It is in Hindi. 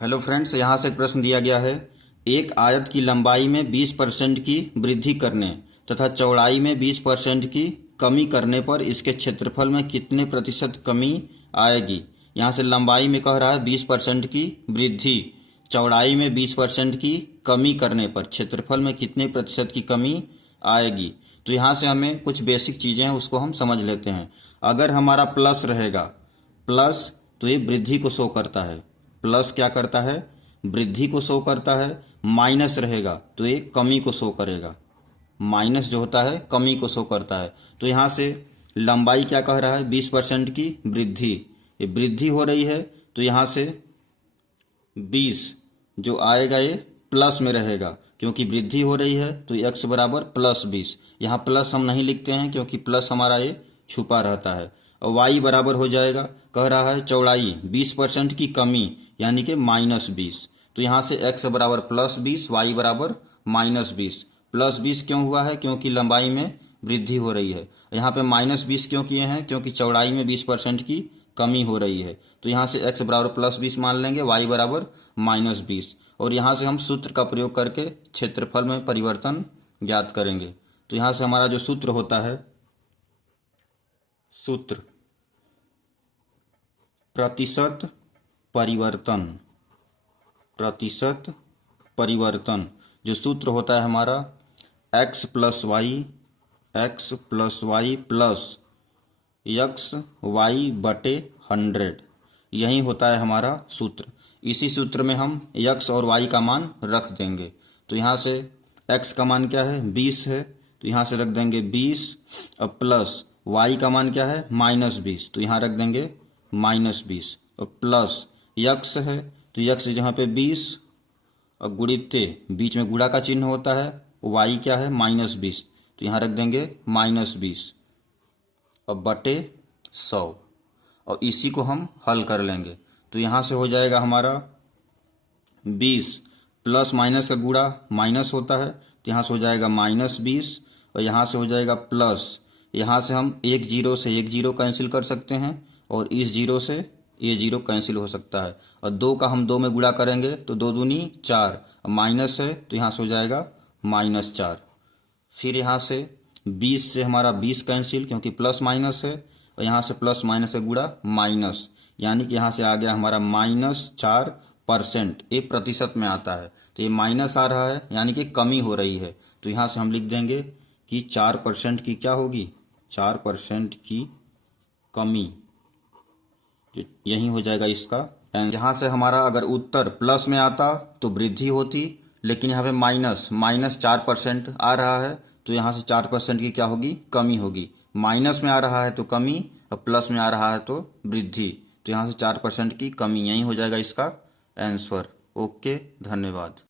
हेलो फ्रेंड्स, यहाँ से एक प्रश्न दिया गया है। एक आयत की लंबाई में 20% की वृद्धि करने तथा चौड़ाई में 20% की कमी करने पर इसके क्षेत्रफल में कितने प्रतिशत कमी आएगी। यहाँ से लंबाई में कह रहा है 20% की वृद्धि, चौड़ाई में 20% की कमी करने पर क्षेत्रफल में कितने प्रतिशत की कमी आएगी। तो यहाँ से हमें कुछ बेसिक चीज़ें हैं उसको हम समझ लेते हैं। अगर हमारा प्लस रहेगा, प्लस तो ये वृद्धि को शो करता है, प्लस क्या करता है, वृद्धि को शो करता है। माइनस रहेगा तो ये कमी को शो करेगा, माइनस जो होता है कमी को शो करता है। तो यहाँ से लंबाई क्या कह रहा है, 20% की वृद्धि, ये वृद्धि हो रही है तो यहाँ से 20 जो आएगा ये प्लस में रहेगा, क्योंकि वृद्धि हो रही है तो x बराबर +20। यहाँ प्लस हम नहीं लिखते हैं क्योंकि प्लस हमारा ये छुपा रहता है। और y बराबर हो जाएगा, कह रहा है चौड़ाई 20% की कमी यानी कि -20। तो यहाँ से x बराबर +20, y बराबर -20। +20 क्यों हुआ है, क्योंकि लंबाई में वृद्धि हो रही है। यहाँ पे -20 क्यों किए हैं, क्योंकि चौड़ाई में 20% की कमी हो रही है। तो यहाँ से x बराबर +20 मान लेंगे, y बराबर -20। और यहाँ से हम सूत्र का प्रयोग करके क्षेत्रफल में परिवर्तन ज्ञात करेंगे। तो यहाँ से हमारा जो सूत्र होता है, सूत्र प्रतिशत परिवर्तन, प्रतिशत परिवर्तन जो सूत्र होता है हमारा x plus y plus x y बटे 100, यही होता है हमारा सूत्र। इसी सूत्र में हम x और y का मान रख देंगे। तो यहाँ से x का मान क्या है, 20 है, तो यहाँ से रख देंगे 20। और प्लस y का मान क्या है, -20, तो यहाँ रख देंगे -20। और प्लस यक्स है तो यक्स यहाँ पे 20 और गुणित बीच में गुणा का चिन्ह होता है, y क्या है -20, तो यहाँ रख देंगे -20 और बटे 100। और इसी को हम हल कर लेंगे। तो यहाँ से हो जाएगा हमारा 20 प्लस माइनस का गुणा माइनस होता है, तो यहाँ से हो जाएगा -20 और यहाँ से हो जाएगा प्लस। यहाँ से हम एक जीरो से एक जीरो कैंसिल कर सकते हैं और इस जीरो से ये जीरो कैंसिल हो सकता है। और 2 का हम 2 में गुणा करेंगे तो 2 दूनी 4, माइनस है तो यहाँ से हो जाएगा -4। फिर यहाँ से 20 से हमारा 20 कैंसिल, क्योंकि प्लस माइनस है, और यहाँ से प्लस माइनस से गुणा माइनस, यानी कि यहाँ से आ गया हमारा -4%। ये प्रतिशत में आता है तो ये माइनस आ रहा है यानी कि कमी हो रही है। तो यहाँ से हम लिख देंगे कि 4% की क्या होगी, 4% की कमी, जो यही हो जाएगा इसका। यहाँ से हमारा अगर उत्तर प्लस में आता तो वृद्धि होती, लेकिन यहाँ पे -4% आ रहा है तो यहाँ से 4% की क्या होगी, कमी होगी। माइनस में आ रहा है तो कमी और प्लस में आ रहा है तो वृद्धि, तो यहाँ से 4% की कमी, यही हो जाएगा इसका आंसर। ओके, धन्यवाद।